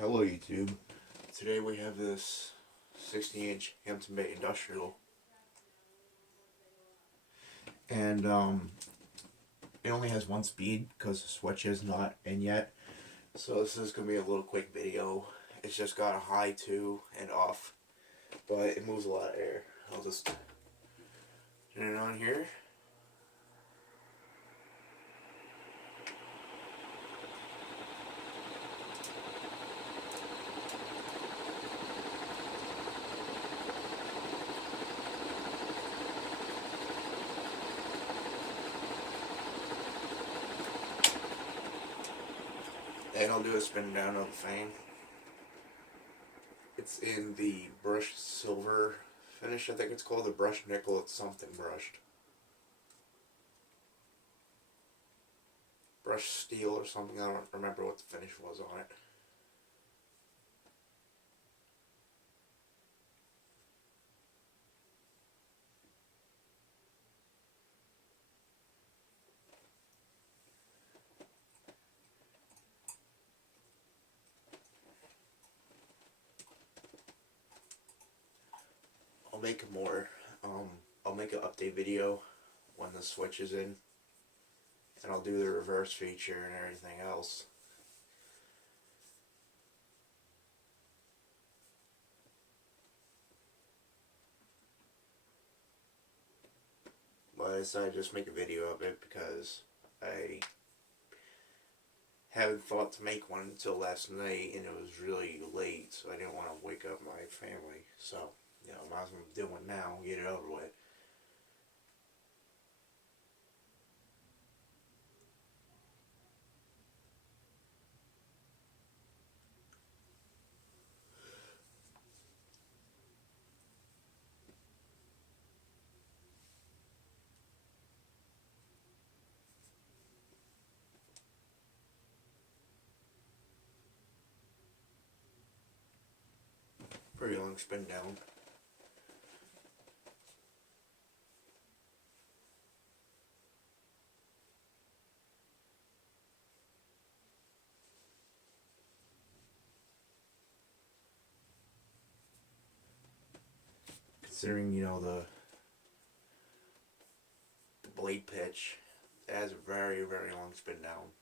Hello YouTube. Today we have this 60-inch Hampton industrial, and it only has one speed because the switch is not in yet. So this is gonna be a little quick video. It's just got a high, to, and off, but it moves a lot of air. I'll just turn it on here. And I'll do a spin down of the fan. It's in the brushed silver finish, I think it's called the brushed nickel. It's something brushed. Brushed steel or something, I don't remember what the finish was on it. I'll make more. I'll make an update video when the switch is in, and I'll do the reverse feature and everything else. But I decided to just make a video of it because I haven't thought to make one until last night, and it was really late, so I didn't want to wake up my family. So, you know, might as well do it now and get it over with. Pretty long spin down. Considering, you know, the blade pitch, it has a very, very long spin down.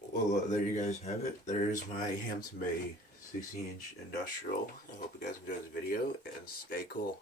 Well, there you guys have it. There's my Hampton 60-inch industrial. I hope you guys enjoyed the video, and stay cool.